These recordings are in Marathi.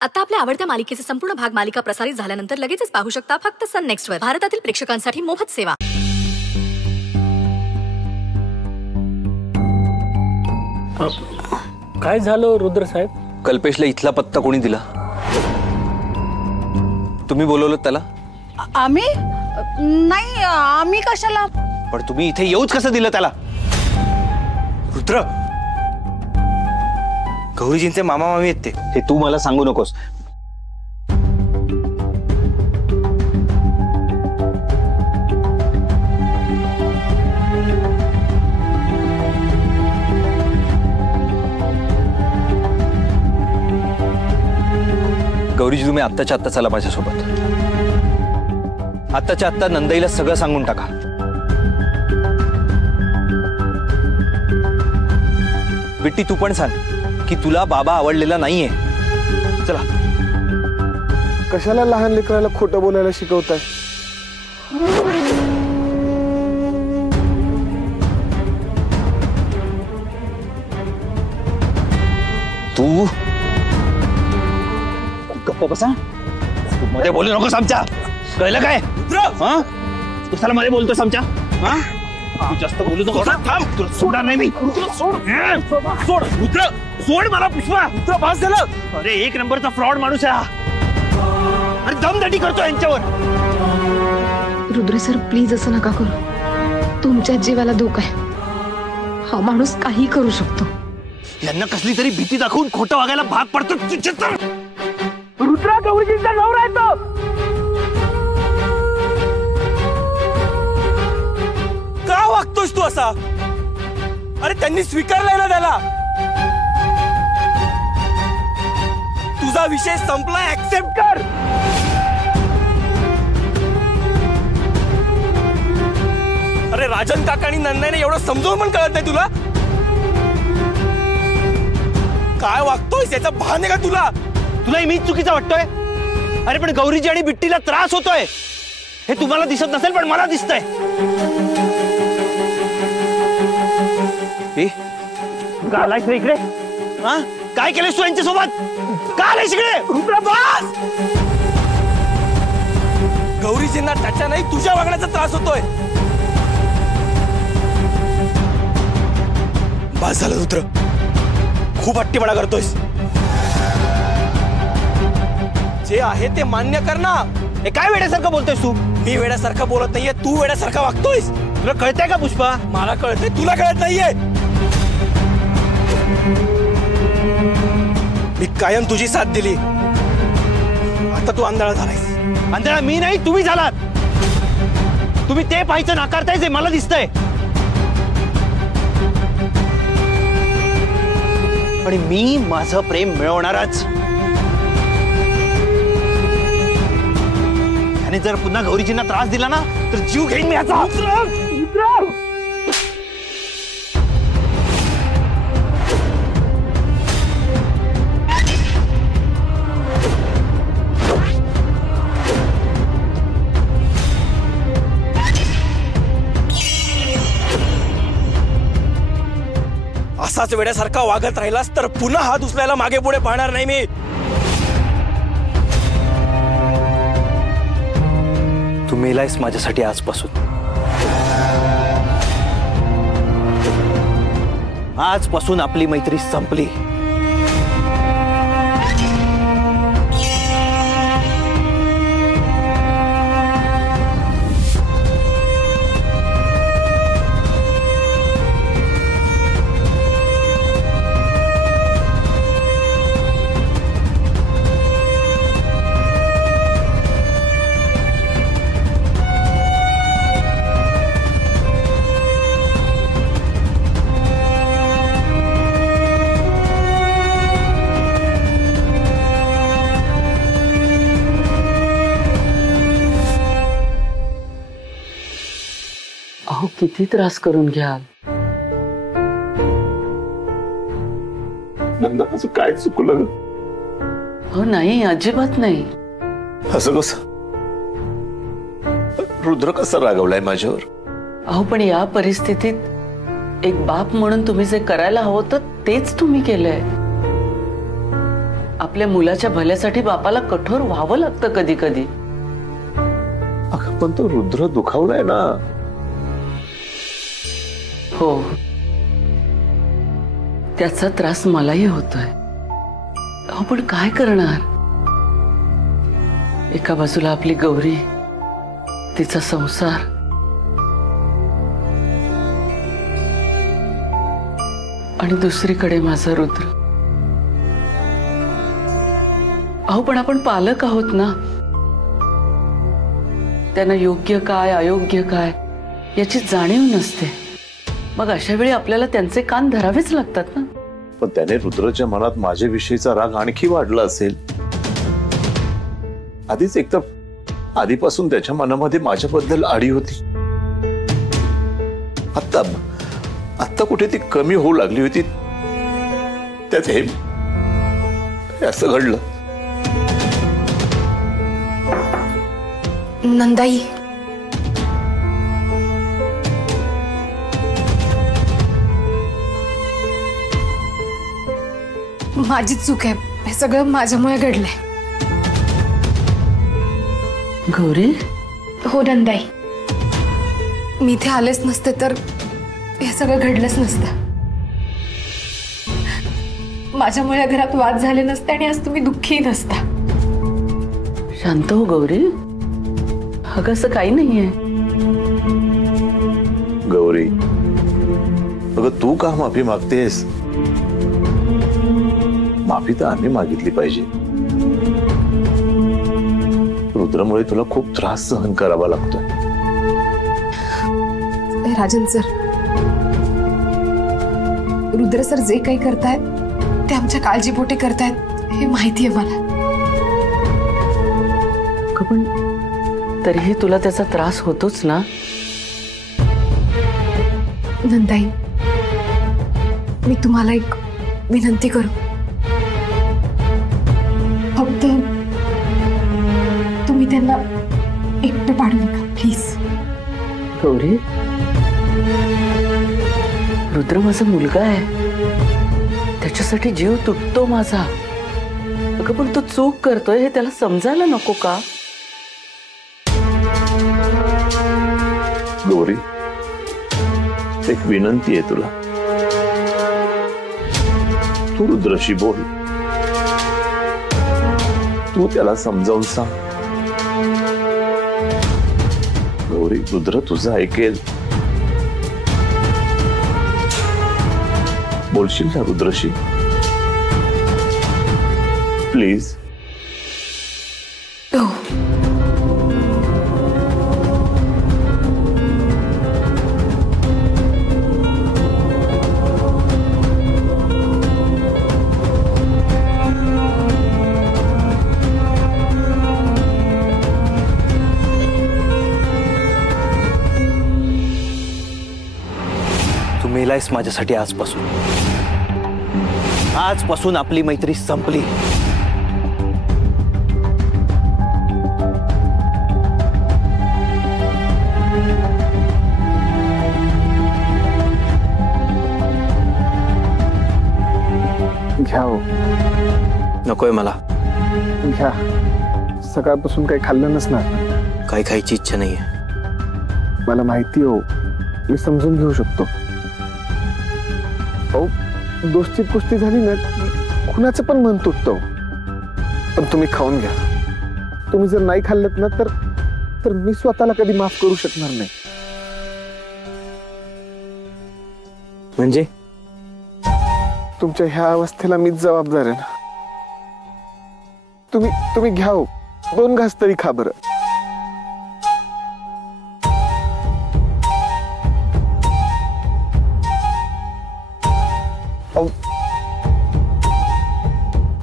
आता आपल्या आवडत्या मालिकेचे संपूर्ण भाग मालिका प्रसारित झाल्यानंतर लगेचच पाहू शकता फक्त सन नेक्स्ट वर. भारतातील प्रेक्षकांसाठी मोफत सेवा. काय झालं रुद्र साहेब? कल्पेशला इथला पत्ता कोणी दिला? तुम्ही बोलवलं त्याला? आम्ही नाही, आम्ही कशाला? पण तुम्ही इथे येऊच कसं दिलं त्याला? रुद्र, गौरीजींचे मामा मामी आहेत ते. हे तू मला सांगू नकोस. गौरीजी, तुम्ही आत्ताच्या आत्ता चला माझ्यासोबत. आत्ताच्या आत्ता नंदाईला सगळं सांगून टाका. बिट्टी, तू पण सांग की तुला बाबा आवडलेला नाहीये. चला. कशाला लहान लेकराला खोटं बोलायला शिकवताय? तू गप्प बसा. मध्ये बोलू नकोस आमच्या. कळलं काय? कशाला मध्ये बोलतोस आमच्या? तू जास्त बोलू नकोस. थांब, सोडा नाही मी. सोड सोड रुद्र, सोड मला. पुष्पा, रुद्र पास झालं. अरे एक नंबरचा फ्रॉड माणूस आहे हा. अरे दमदाटी करतो यांच्यावर. रुद्र सर, प्लीज असं नका करू. तुमच्या जीवाला धोका आहे. हा माणूस काही करू शकतो. यांना कसली तरी भीती दाखवून खोटं वागायला भाग पडतो. रुद्र गौरीजींचा नवरा आहे तो. का वागतोस तू असा? अरे त्यांनी स्वीकारलाय ना त्याला. तुझा विषय संपला, ऍक्सेप्ट कर. अरे राजन काका आणि नंदाने एवढं समजावून पण कळत नाही तुला? काय वागतोयस याचं भान आहे का तुला? तुला मीच चुकीचा वाटतोय? अरे पण गौरीजी आणि बिट्टीला त्रास होतोय हे तुम्हाला दिसत नसेल, पण मला दिसतंय. का आलायस इकडे? काय केलंस तू यांच्यासोबत? का आलायस इकडे? रुद्र बस. गौरीजींना त्याच्या नाही तुझ्या वागण्याचा त्रास होतोय. बस झालं रुद्र, खूप हट्टीपणा करतोयस. जे आहे ते मान्य कर ना. हे काय वेड्यासारखं बोलतोयस तू? मी वेड्यासारखं बोलत नाहीये, तू वेड्यासारखा वागतोयस. तुला कळतंय का पुष्पा? मला कळतंय, तुला कळत नाहीये. मी कायम तुझी साथ दिली, आता तू आंधळा झालायस. आंधळा मी नाही, तुम्ही झालात. तुम्ही ते पाहायचं नाकारताय जे मला दिसतंय. आणि मी माझं प्रेम मिळवणारच. आणि जर पुन्हा गौरीजींना त्रास दिला ना तर जीव घेईन मी याचा. असाच वेड्यासारखा वागत राहिलास तर पुन्हा हात उचलायला मागे पुढे पाहणार नाही मी. तू मेलायस माझ्यासाठी आजपासून. आजपासून आपली मैत्री संपली. अहो, किती त्रास करून घ्याल. नंदाचं काय चुकलं? हो नाही, अजिबात नाही. असं कसं? रुद्र कसं रागवलाय माझ्यावर? अहो पण या परिस्थितीत एक बाप म्हणून तुम्ही जे करायला हवं होतं तेच तुम्ही केलंय. आपल्या मुलाच्या भल्यासाठी बापाला कठोर व्हावं लागतं कधी कधी. पण तो रुद्र दुखावलाय ना. हो, त्याचा त्रास मलाही होतोय. अहो पण काय करणार. एका बाजूला आपली गौरी, तिचा संसार, आणि दुसरीकडे माझा रुद्र. अहो पण आपण पालक आहोत ना. त्यांना योग्य काय अयोग्य काय याची जाणीव नसते. मग अशा वेळी आपल्याला त्यांचे कान धरावेच लागतात ना. पण त्याने रुद्रच्या मनात माझ्याविषयीचा राग आणखी वाढला असेल. आधीच एकतर आधीपासून त्याच्या मनामध्ये माझ्याबद्दल आडी होती. आता कुठे ती कमी होऊ लागली होती. त्यात हे असं घडलं. नंदाई, माझी चूक आहे. हे सगळं माझ्यामुळे घडलंय. गौरी, हो नंदाई, मी इथे आलेच नसते तर हे सगळं घडलंच नसतं. माझ्यामुळे घरात वाद झाले नसते आणि आज तुम्ही दुःखी नसता. शांत हो गौरी. अगं असं काही नाहीये. गौरी, अगं तू का माफी मागतेस. माफी तर आम्ही मागितली पाहिजे. रुद्रमुळे तुला खूप त्रास सहन करावा लागतोय. राजन सर, रुद्र सर जे काही करतायत ते आमच्या काळजीपोटी करतायत हे माहिती आहे मला. पण तरीही तुला त्याचा त्रास होतोच ना. नंदाई, मी तुम्हाला एक विनंती करू. फक्त तुम्ही त्यांना एकटं पाडू नका प्लीज. गौरी, रुद्र माझा मुलगा आहे. त्याच्यासाठी जीव तुटतो माझा. अगं पण तो चूक करतोय हे त्याला समजायला नको का. गौरी, एक विनंती आहे तुला. तू रुद्रशी बोल. तू त्याला समजावून सांग. गौरी, रुद्र तुझं ऐकेल. बोलशील ना रुद्रशी प्लीज. हो. तू मेलायस माझ्यासाठी. आजपासून आपली मैत्री संपली. घ्या हो. नकोय मला. घ्या. सकाळपासून काही खाल्लं नसणार. काही खायची इच्छा नाहीये. मला माहिती हो. मी समजून घेऊ शकतो. अहो, दोस्ती कुस्ती झाली ना कुणाचं पण मन तुटतो. पण तुम्ही खाऊन घ्या. तुम्ही जर नाही खाल्लत ना तर मी स्वतःला कधी माफ करू शकणार नाही. म्हणजे तुमच्या ह्या अवस्थेला मीच जबाबदार आहे ना. तुम्ही घ्या हो. 2 घास तरी खा बरं.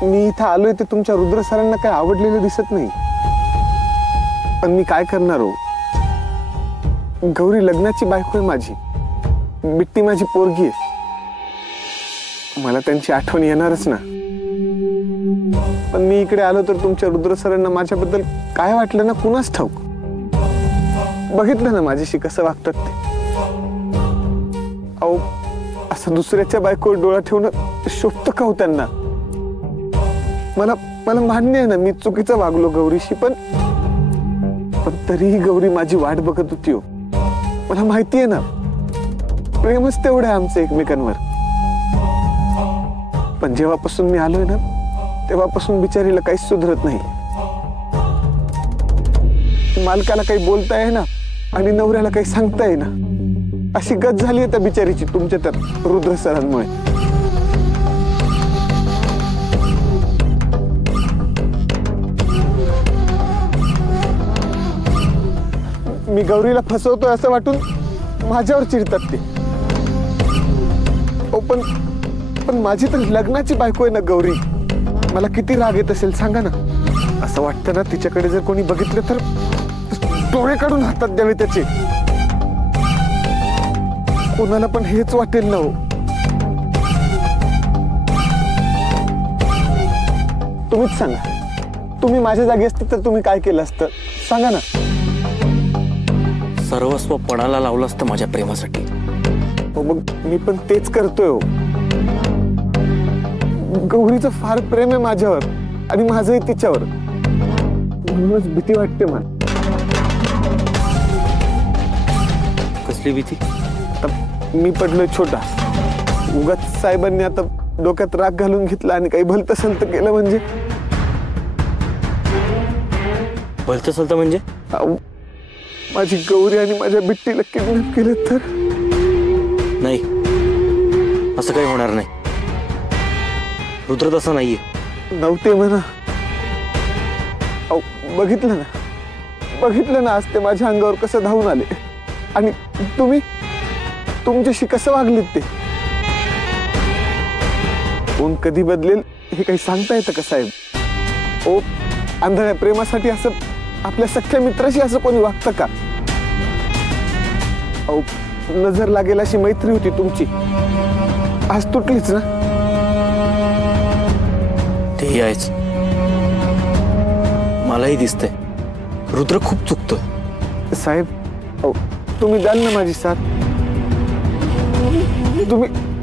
मी इथं आलोय ते तुमच्या रुद्र सरांना काय आवडलेलं दिसत नाही. पण मी काय करणार हो. गौरी लग्नाची बायको आहे माझी. बिट्टी माझी पोरगी आहे. मला त्यांची आठवण येणारच ना. पण मी इकडे आलो तर तुमच्या रुद्र सरांना माझ्याबद्दल काय वाटलं ना कुणाच ठाऊक. बघितलं ना माझ्याशी कसं वागतात ते. अहो, असं दुसऱ्याच्या बायकोवर डोळा ठेवणं शोभतं का हो त्यांना. मला मला मान्य आहे ना मी चुकीचं वागलो गौरीशी, पण तरीही गौरी माझी वाट बघत होती हो. मला माहिती आहे ना प्रेमच तेवढं आहे आमचं एकमेकांवर. पण जेव्हापासून मी आलोय ना तेव्हापासून बिचारीला काहीच सुधरत नाही. मालकाला काही बोलता येईना आणि नवऱ्याला काही सांगता येईना. अशी गत झाली आहे त्या बिचारीची तुमच्या त्या रुद्र सरांमुळे. मी गौरीला फसवतोय असं वाटून माझ्यावर चिडतात ते. पण माझी तर लग्नाची बायको आहे ना गौरी. मला किती राग येत असेल सांगा ना. असं वाटतं ना तिच्याकडे जर कोणी बघितलं तर डोळे काढून हातात द्यावे त्याचे. कोणाला पण हेच वाटेल ना हो. तुम्हीच सांगा, तुम्ही माझ्या जागी असते तर तुम्ही काय केलं असतं सांगा ना. सर्वस्व पणाला लावलं असतं माझ्या प्रेमासाठी. हो मग मी पण तेच करतोय हो. गौरीचं फार प्रेम आहे माझ्यावर आणि माझंही तिच्यावर. म्हणूनच भीती वाटते मला. कसली भीती? आता मी पडलोय छोटा. उगाच साहेबांनी आता डोक्यात राग घालून घेतला आणि काही भलत सलत केलं म्हणजे. भलतं सलतं म्हणजे? माझी गौरी आणि माझ्या बिट्टीला किडनॅप केलं तर? नाही, असं काही होणार नाही. रुद्र तसं नाहीये. नव्हते म्हणा. बघितलं ना आज ते माझ्या अंगावर कसं धावून आले आणि तुम्ही तुमच्याशी कसं वागलीत ते. कोण कधी बदलेल हे काही सांगता येतं का साहेब? ओ आंधळ्या प्रेमासाठी असं आपल्या सख्या मित्राशी असं कोणी वागतं का? नजर लागेल अशी मैत्री होती तुमची, आज तुटलीच ना. तेही आहेच. मलाही दिसतंय रुद्र खूप चुकतोय. साहेब तुम्ही द्याल ना माझी साथ.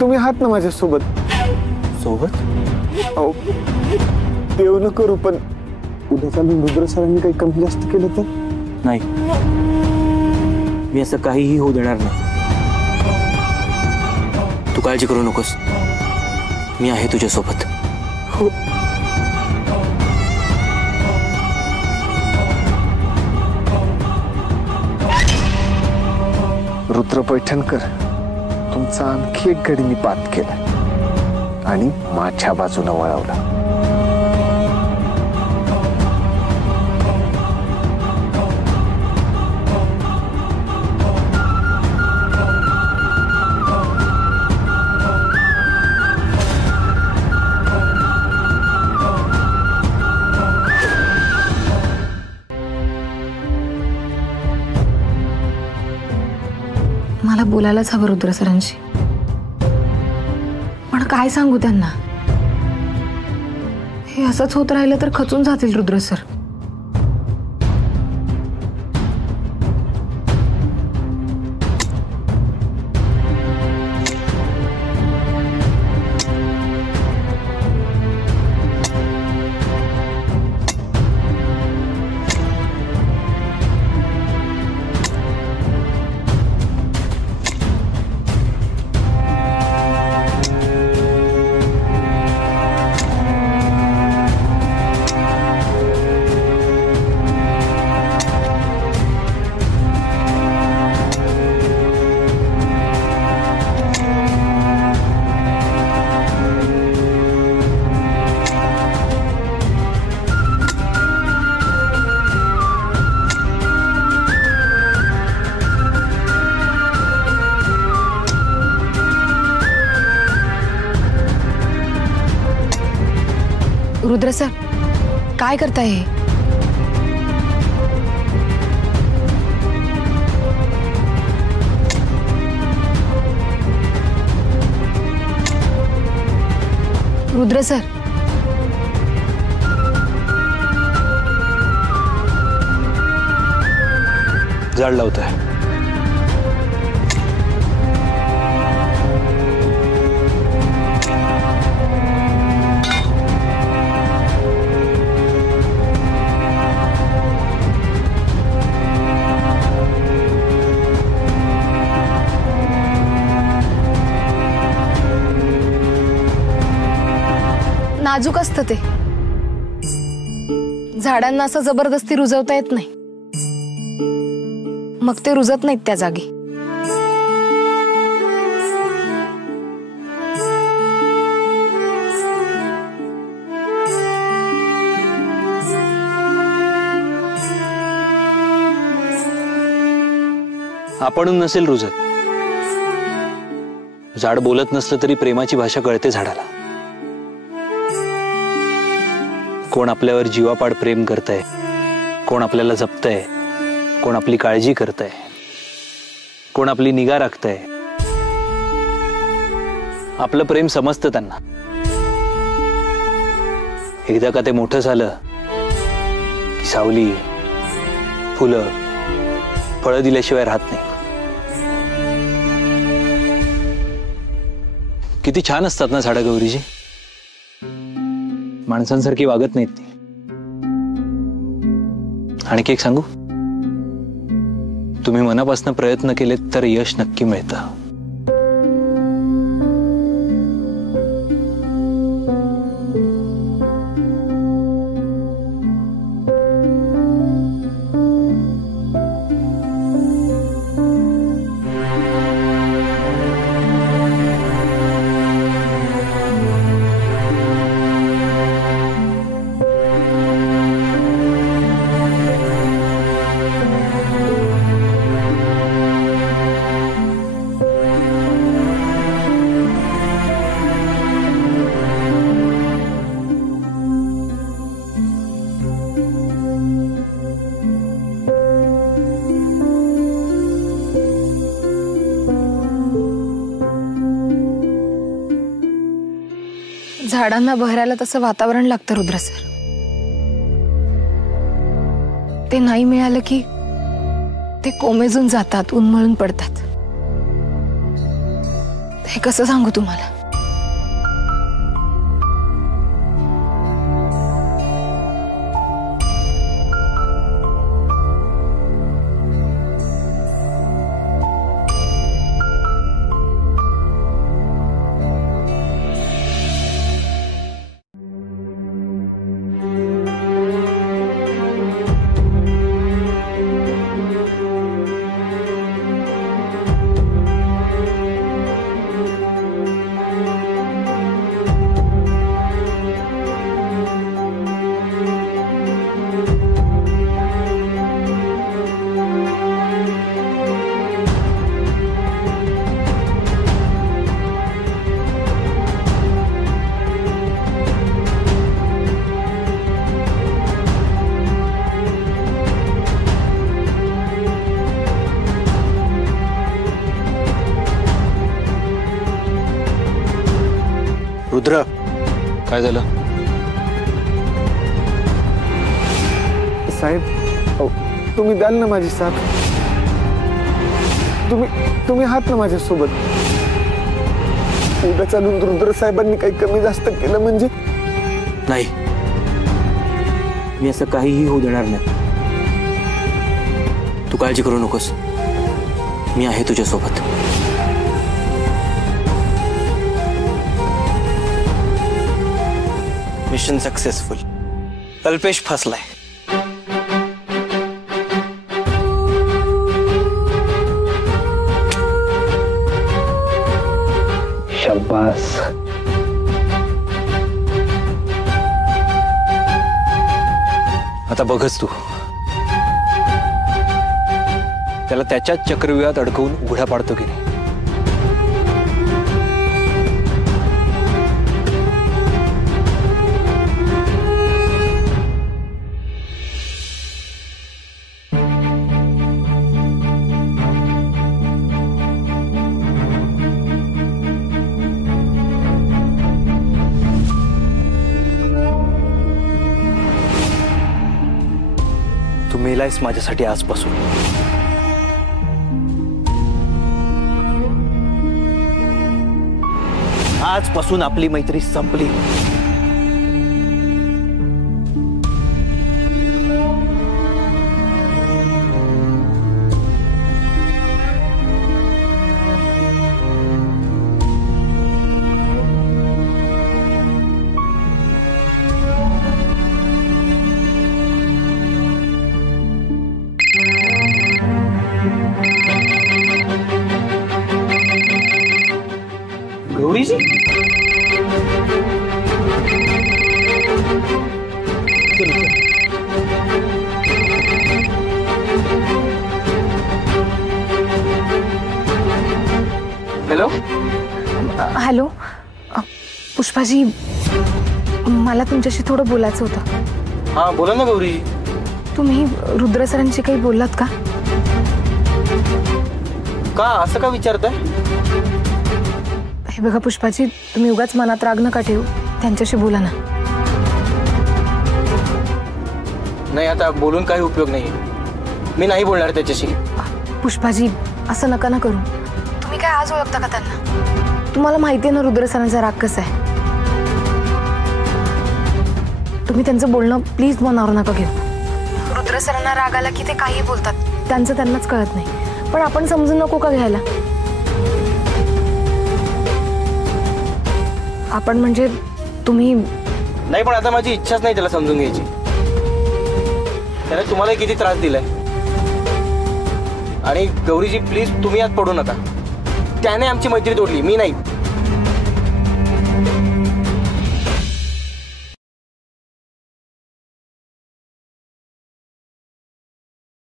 तुम्ही आहात ना माझ्या सोबत. देव न करू पण उद्या चालून रुद्र सरांनी काही कमी जास्त केलं तर? नाही, मी असं काहीही होऊ देणार नाही. तू काळजी करू नकोस, मी आहे तुझ्या सोबत. हो. रुद्र पैठणकर, तुमचा आणखी एक गडी मी पात केला आणि माझ्या बाजूने वळवला. मला बोलायलाच हवं रुद्र सरांशी, पण काय सांगू त्यांना? हे असंच होत राहिलं तर खचून जातील रुद्र सर. रुद्र सर, काय करताय हे? रुद्र सर, जाळ लावतोय. नाजूक असतं ते. झाडांना असं जबरदस्ती रुजवता येत नाही, मग ते रुजत नाहीत त्या जागी. आपण नसेल रुजत, झाड बोलत नसलं तरी प्रेमाची भाषा कळते झाडाला. कोण आपल्यावर जीवापाड प्रेम करतंय, कोण आपल्याला जपतंय, कोण आपली काळजी करतंय, कोण आपली निगा राखतंय. आपलं प्रेम समजतं त्यांना. एकदा का ते मोठं झालं की सावली, फुलं, फळं दिल्याशिवाय राहत नाही. किती छान असतात ना झाडं गौरीजी. माणसांसारखी वागत नाहीत ती. आणखी एक सांगू, तुम्ही मनापासून प्रयत्न केलेत तर यश नक्की मिळतं. झाडांना बहरायला तसं वातावरण लागतं रुद्र सर. ते नाही मिळालं की ते कोमेजून जातात, उन्मळून पडतात. हे कसं सांगू तुम्हाला. रुद्र, काय झालं साहेब? तुम्ही द्याल ना माझी साथ? तुम्ही आहात ना माझ्यासोबत? उद्या चालून रुद्र साहेबांनी काही कमी जास्त केलं म्हणजे? नाही, मी असं काहीही होऊ देणार नाही. तू काळजी करू नकोस, मी आहे तुझ्या सोबत. Mission successful. कल्पेश फसलाय. शाबास. आता बघच तू, त्याला त्याच्याच चक्रव्यूहात अडकवून उघडा पाडतो की नाही. तू मेलायस माझ्यासाठी आजपासून. आजपासून आपली मैत्री संपली. हॅलो पुष्पाजी, मला तुमच्याशी थोडं बोलायचं होतं. हा बोला ना गौरी. तुम्ही रुद्र सरांशी काही बोललात का? का असं का विचारताय? हे बघा पुष्पाजी, तुम्ही उगाच मनात राग नका ठेवू, त्यांच्याशी बोला ना. नाही, आता बोलून काही उपयोग नाही. मी नाही बोलणार त्याच्याशी. पुष्पाजी, असं नका ना करू. तुम्ही काय आज ओळखता का त्यांना? तुम्हाला माहिती आहे ना रुद्र सरांचा राग कसा आहे. तुम्ही त्यांचं बोलणं प्लीज मनावर नका घेऊ. रुद्र सरांना राग आला की ते काही बोलतात, त्यांचं त्यांनाच कळत नाही. पण आपण समजून नको का घ्यायला? आपण म्हणजे तुम्ही. नाही, पण आता माझी इच्छाच नाही त्याला समजून घ्यायची. त्याने तुम्हाला किती त्रास दिलाय. आणि गौरीजी प्लीज तुम्ही यात पडू नका. त्याने आमची मैत्री तोडली, मी नाही.